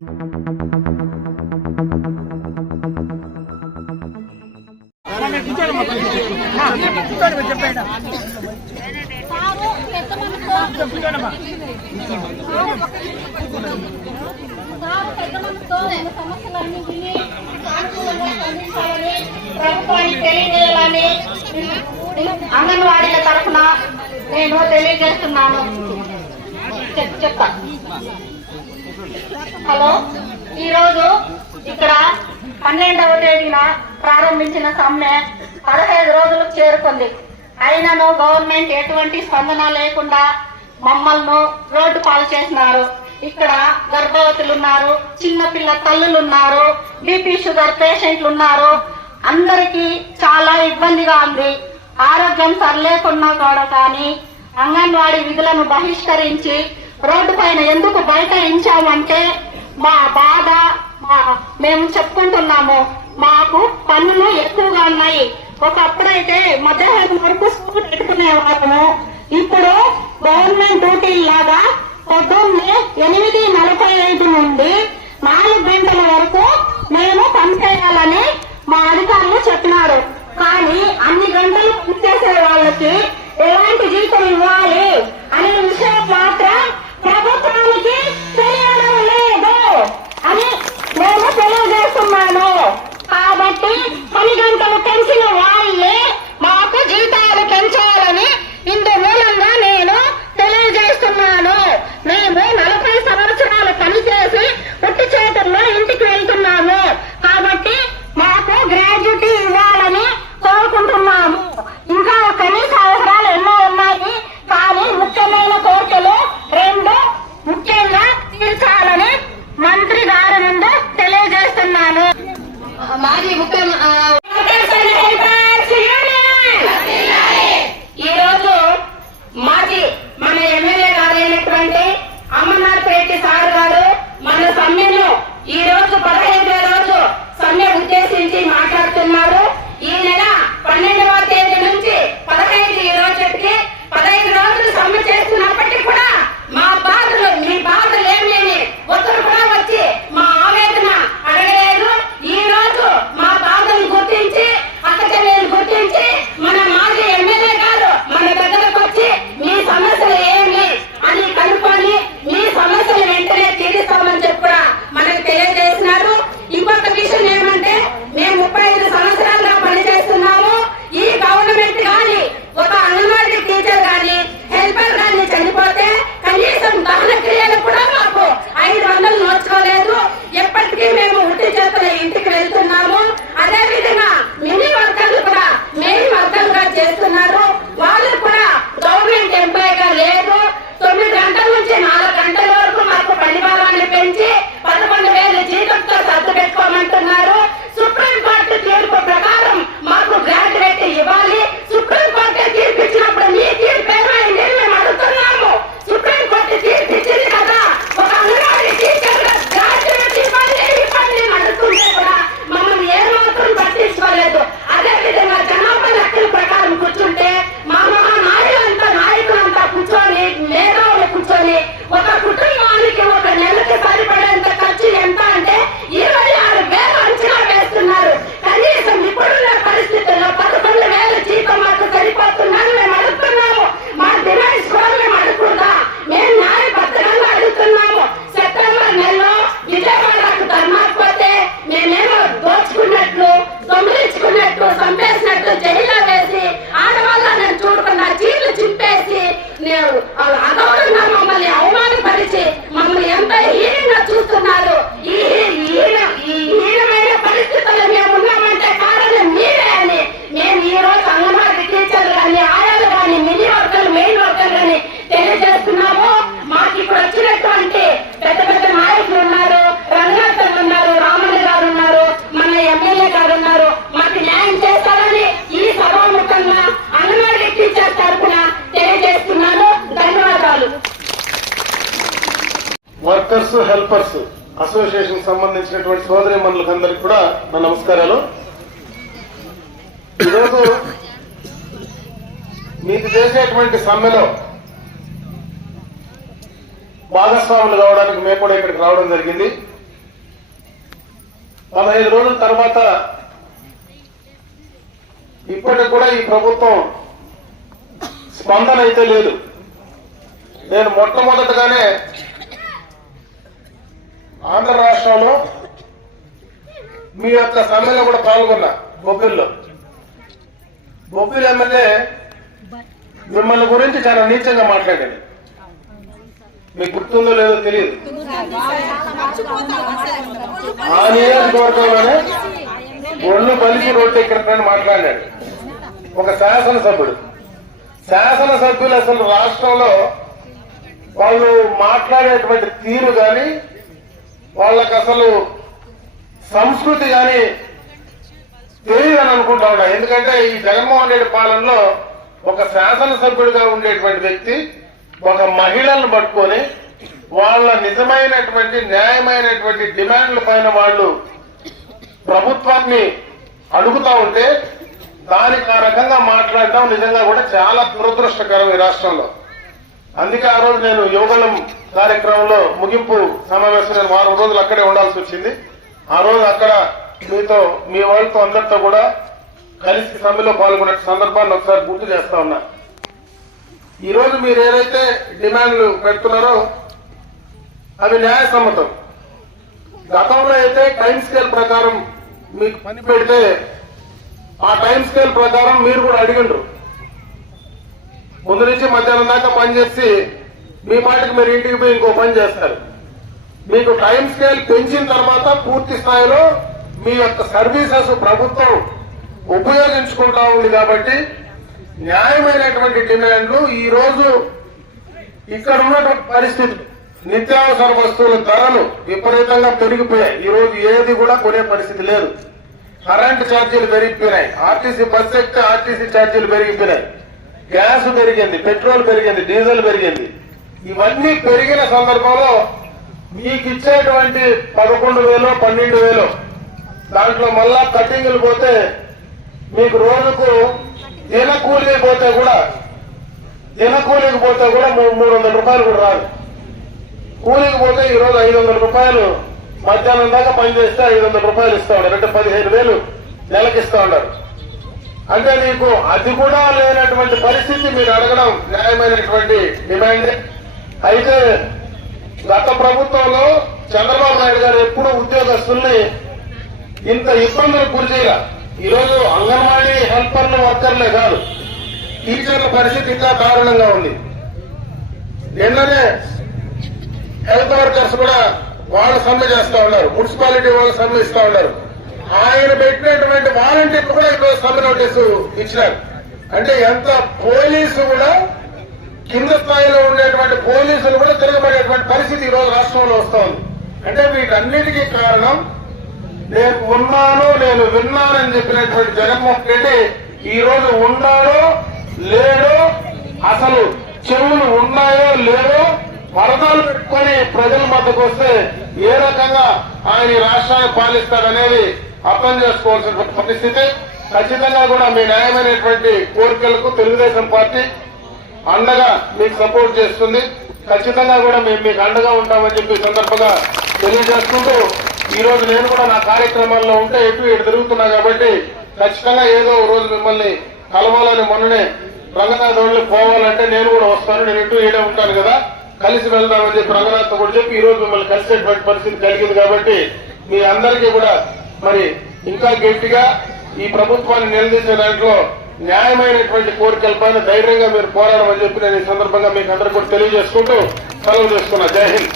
ప్రభుత్వాన్ని తెలియజేయాలని అంగన్వాడీల తరఫున నేను తెలియజేస్తున్నాను. చెప్తా. హలో, ఈరోజు ఇక్కడ 12వ తేదీన ప్రారంభించిన సమ్మె 15 రోజులకు చేరుకుంది. అయినను గవర్నమెంట్ ఎటువంటి స్పందన లేకుండా మమ్మల్ని రోడ్డు పాలు చేసినారు. ఇక్కడ గర్భవతులు ఉన్నారు, చిన్నపిల్ల తల్లులు ఉన్నారు, బీపీ షుగర్ పేషెంట్లు ఉన్నారు. అందరికీ చాలా ఇబ్బందిగా ఉంది. ఆరోగ్యం సరిలేకున్నా కూడా కానీ అంగన్వాడీ విధులను బహిష్కరించి రోడ్డు పైన ఎందుకు బైఠాయించామంటే మా బాధ మేము చెప్పుకుంటున్నాము. మాకు పనులు ఎక్కువగా ఉన్నాయి. ఒకప్పుడైతే మధ్యాహ్నం వరకు స్కూల్ పెట్టుకునే వాళ్ళము. ఇప్పుడు గవర్నమెంట్ డ్యూటీ లాగా పొద్దున్నే 8:45 నుండి 4 గంటల వరకు మేము పనిచేయాలని మా అధికారులు చెప్పినారు. కానీ అన్ని గంటలు పనిచేసే వాళ్ళకి ఎలాంటి జీతం ఇవ్వాలి అనే విషయం మాత్రం ప్రభుత్వానికి తెలియడం లేదు అని నేను తెలియజేస్తున్నాను. కాబట్టి 10 గంటలు పెంచిన వాళ్ళే మాకు జీతాలు పెంచాలని ఇందు మూలంగా నేను తెలియజేస్తున్నాను. మేము 40 సంవత్సరాలు పనిచేసి పుట్టి చేతుల్లో ఇంటికి వెళ్తున్నాము. కాబట్టి మాకు గ్రాడ్యుటీ ఇవ్వాలని కోరుకుంటున్నాము. ఇంకా కనీస అవసరాలు ఎన్నో ఉన్నాయి. కానీ ముఖ్యమైన కోరికలు 2 ముఖ్యంగా తీర్చాలని మంత్రి గారి నుండి తెలియజేస్తున్నాను. మాజీ ఈరోజు మాజీ మన ఎమ్మెల్యే గారైనటువంటి అమర్నాథ్ రెడ్డి సార్ గారు మన సమ్మెను ఈ రోజు 15వ రోజు సమ్మె ఉద్దేశించి మాట్లాడుతున్నారు. ఈ నెల 12వ తేదీ నుంచి 15 ఈ రోజుకి 15 రోజులు సమ్మె చేస్తున్నప్పటికీ కూడా మా బాధలు మీ బాధలు ఏమేమి ఒక్కరు కూడా వచ్చి మా ఆవేదన అడగలేదు. ఈ రోజు మా బాధలు గుర్తించి అక్కచెల్లెలు గుర్తించి మన మాజీ ఎమ్మెల్యే గారు మన దగ్గరకు వచ్చి మీ సమస్యలు ఏమి అని కనుక్కొని మీ సమస్యలు వెంటనే తీరుస్తామని చెప్పి కూడా మనకు తెలియజేసినారు. ఇంకొక విషయం ఏమంటే మేము 35 సంవత్సరాలుగా పనిచేస్తున్నాము. ఈ గవర్నమెంట్ గాని ఒక అంగన్వాడీ టీచర్ గాని హెల్పర్ గాని చనిపోతే కనీసం దహన క్రియలు కూడా మాకు 500 నోచుకోలేదు. ఎప్పటికీ మేము ఉట్టి చేతుల ఇంటికి వెళ్తున్నాము. అదే విధంగా మినీ వర్కర్లు కూడా మెయిన్ వర్కర్లుగా చేస్తున్నారు. వాళ్ళు కూడా గవర్నమెంట్ ఎంప్లాయీగా లేదు. 9 గంటల నుంచి 4 గంటల వరకు మాకు పనిభారాన్ని పెంచి 11,000 జీతంతో సర్దు పెట్టుకోమంటున్నారు. సుప్రీంకోర్టు తీర్పు ప్రకారం మాకు గ్రాడ్యుయేట్ ఇవ్వాలి. సుప్రీంకోర్టు తీర్పు ఇచ్చినప్పుడు మీ తీర్పు ఏమైంది మేము అడుగుతున్నాము. సుప్రీంకోర్టు తీర్పు ఇచ్చింది కదా, ఒక అంగన్వాడీ టీచర్ గ్రాడ్యుయేట్ ఇవ్వాలి అడుగుతుంటే కూడా మమ్మల్ని ఏమాత్రం పట్టించుకోలేదు. అదే విధంగా జనాభా లెక్కల ప్రకారం కూర్చుంటే మా నాయకులంతా కూర్చొని మేధావులు కూర్చొని ఒక కుటుంబానికి ఒక నెలకి సరిపడేంత ఖర్చు ఎంత అంటే 26,000 అంచనా వేస్తున్నారు. కనీసం ఇప్పుడున్న పరిస్థితుల్లో 11,000 జీతం మాకు సరిపోతుందని మేము అడుగుతున్నాము. మా డిమాండ్స్ కూడా మేము అడుగుతుందా? మేము న్యాయబద్ధంగా అడుగుతున్నాము. సెప్టెంబర్ నెలలో విజయవాడకు ధర్మాకపోతే మేమేమో దోచుకున్నట్లు, దొంగిలించుకున్నట్లు, చంపేసినట్లు జైల్లో వేసి ఆడవాళ్ళని చూడకుండా చీట్లు చింపేసి అగౌరవంగా మమ్మల్ని అవమానపరిచి మమ్మల్ని ఎంత హీనంగా చూస్తున్నారు. ఈ హీనమైన పరిస్థితుల్లో మేము ఉన్నామంటే కారణం మీరే అని మేము ఈ రోజు అంగన్వాడీ టీచర్లు కానీ ఆయాలు కానీ మినీ వర్కర్లు మెయిన్ వర్కర్లు కానీ తెలియజేస్తున్నాము. మాకు ఇప్పుడు వచ్చినటువంటి పెద్ద పెద్ద నాయకులు ఉన్నారు, రంగనాథ్ ఉన్నారు, రామన్న గారు ఉన్నారు, మన ఎమ్మెల్యే గారు ఉన్నారు. మాకు న్యాయం చేస్తారని ఈ సభాముఖంగా అంగన్వాడీ టీచర్ తరఫున తెలియజేస్తున్నాను. ధన్యవాదాలు. వర్కర్స్ హెల్పర్స్ అసోసియేషన్ సంబంధించినటువంటి సోదరి మనులకు అందరికి కూడా నా నమస్కారాలు. ఈరోజు మీకు చేసేటువంటి సమ్మెలో భాగస్వాములు కావడానికి మేము కూడా ఇక్కడికి రావడం జరిగింది. 15 రోజుల తర్వాత ఇప్పటికి కూడా ఈ ప్రభుత్వం స్పందన అయితే లేదు. నేను మొట్టమొదటిగానే ఆంధ్ర రాష్ట్రంలో మీ యొక్క సమ్మెలో కూడా పాల్గొన్నా. బొబ్బిలి ఎమ్మెల్యే మిమ్మల్ని గురించి చాలా నీచంగా మాట్లాడాడు. మీకు గుర్తుందో లేదో తెలియదు. ఆ నియోజకవర్గంలోనే ఒళ్ళు బలిసి రోడ్డు ఎక్కడ మాట్లాడాడు ఒక శాసనసభ్యుడు. శాసనసభ్యులు అసలు రాష్ట్రంలో వాళ్ళు మాట్లాడేటువంటి తీరు కానీ వాళ్ళకి అసలు సంస్కృతి కానీ తెలియదని అనుకుంటా ఉన్నా. ఎందుకంటే ఈ జగన్మోహన్ రెడ్డి పాలనలో ఒక శాసనసభ్యుడిగా ఉండేటువంటి వ్యక్తి ఒక మహిళలను పట్టుకొని వాళ్ళ నిజమైనటువంటి న్యాయమైనటువంటి డిమాండ్ల పైన వాళ్ళు ప్రభుత్వాన్ని అడుగుతా ఉంటే దానికి ఆ రకంగా మాట్లాడటం నిజంగా కూడా చాలా దురదృష్టకరం ఈ రాష్ట్రంలో. అందుకే ఆ రోజు నేను యోగలం కార్యక్రమంలో ముగింపు సమావేశం నేను 6 రోజులు అక్కడే ఉండాల్సి వచ్చింది. ఆ రోజు అక్కడ మీతో మీ వాళ్ళతో అందరితో కూడా కలిసి సమ్మెలో పాల్గొనే సందర్భాన్ని ఒకసారి గుర్తు చేస్తా ఉన్నా. ఈ రోజు మీరు ఏదైతే డిమాండ్లు పెడుతున్నారో అవి న్యాయసమ్మతం. గతంలో అయితే టైం స్కేల్ ప్రకారం మీకు పని పెడితే ఆ టైం స్కేల్ ప్రకారం మీరు కూడా అడిగిండ్రు. ముందు నుంచి మధ్యాహ్నం దాకా పనిచేసి మీ పాటికి మీరు ఇంటికి పోయి ఇంకో పని చేస్తారు. మీకు టైం స్కేల్ పెంచిన తర్వాత పూర్తి స్థాయిలో మీ యొక్క సర్వీసెస్ ప్రభుత్వం ఉపయోగించుకుంటా ఉంది. కాబట్టి న్యాయమైనటువంటి డిమాండ్లు ఈ రోజు ఇక్కడ ఉన్నటువంటి పరిస్థితి, నిత్యావసర వస్తువుల ధరలు విపరీతంగా పెరిగిపోయాయి. ఈ రోజు ఏది కూడా కొనే పరిస్థితి లేదు. కరెంటు ఛార్జీలు పెరిగిపోయినాయి. ఆర్టీసీ బస్సు ఎక్కితే ఆర్టీసీ ఛార్జీలు పెరిగిపోయినాయి. గ్యాస్ పెరిగింది, పెట్రోల్ పెరిగింది, డీజిల్ పెరిగింది. ఇవన్నీ పెరిగిన సందర్భంలో మీకు ఇచ్చేటువంటి 11,000 12,000 దాంట్లో మళ్ళా కటింగ్లు పోతే మీకు రోజుకు దినకూలికి పోతే కూడా 300 రూపాయలు కూడా రాదు. కూలికి పోతే ఈ రోజు 500 రూపాయలు మధ్యాహ్నం దాకా పనిచేస్తే 500 రూపాయలు ఇస్తా ఉన్నారు. అంటే 15,000 నెలకి ఇస్తా ఉన్నారు. అంటే మీకు అది కూడా లేనటువంటి పరిస్థితి మీరు అడగడం న్యాయమైనటువంటి డిమాండ్. అయితే గత ప్రభుత్వంలో చంద్రబాబు నాయుడు గారు ఎప్పుడు ఉద్యోగస్తుల్ని ఇంత ఇబ్బందులకు గురి చేయాల. ఈరోజు అంగన్వాడీ హెల్పర్లు వర్కర్లే కాదు, టీచర్ల పరిస్థితి ఇంకా దారుణంగా ఉంది. నిన్ననే హెల్త్ వర్కర్స్ కూడా వాళ్ళు సమ్మె చేస్తా ఉన్నారు, మున్సిపాలిటీ వాళ్ళు సమ్మె ఇస్తా ఉన్నారు. ఆయన పెట్టినటువంటి వాలంటీర్లు కూడా ఈరోజు సమ్మె నోటీసు ఇచ్చినారు. అంటే ఎంత పోలీసు కూడా కింద స్థాయిలో ఉండేటువంటి పోలీసులు కూడా తిరగబడేటువంటి పరిస్థితి ఈ రోజు రాష్ట్రంలో వస్తోంది. అంటే వీటన్నిటికీ కారణం నేను విన్నానని చెప్పినటువంటి జగన్మోహన్ రెడ్డి ఈ రోజు ఉన్నాడో లేడో, అసలు చెవులు ఉన్నాయో లేదో వరదాలు పెట్టుకొని ప్రజల మధ్యకు వస్తే ఏ రకంగా ఆయన రాష్ట్రాన్ని పాలిస్తాడనేది అర్థం చేసుకోవాల్సిన పరిస్థితి. ఖచ్చితంగా కూడా మీ న్యాయమైనటువంటి కోరికలకు తెలుగుదేశం పార్టీ అండగా మీకు సపోర్ట్ చేస్తుంది. ఖచ్చితంగా కూడా మేము మీకు అండగా ఉంటామని చెప్పి సందర్భంగా తెలియజేసుకుంటూ, ఈ రోజు నేను కూడా నా కార్యక్రమాల్లో ఉంటే ఎటు తిరుగుతున్నా కాబట్టి ఖచ్చితంగా ఏదో రోజు మిమ్మల్ని కలవాలని, మొన్ననే రంగనాథ్ వాళ్ళు పోవాలంటే నేను కూడా వస్తాను, నేను ఎటు ఏడే ఉంటాను కదా, కలిసి వెళ్దామని చెప్పి రంగనాథ్తో కూడా చెప్పి ఈ రోజు మిమ్మల్ని కలిసేటువంటి పరిస్థితి కలిగింది. కాబట్టి మీ అందరికీ కూడా మరి ఇంకా గట్టిగా ఈ ప్రభుత్వాన్ని నిలదీసే దాంట్లో న్యాయమైనటువంటి కోరికల పైన ధైర్యంగా మీరు పోరాడమని చెప్పి నేను ఈ సందర్భంగా మీకు అందరికీ కూడా తెలియజేసుకుంటూ సెలవు తీసుకున్నా. జై హింద్.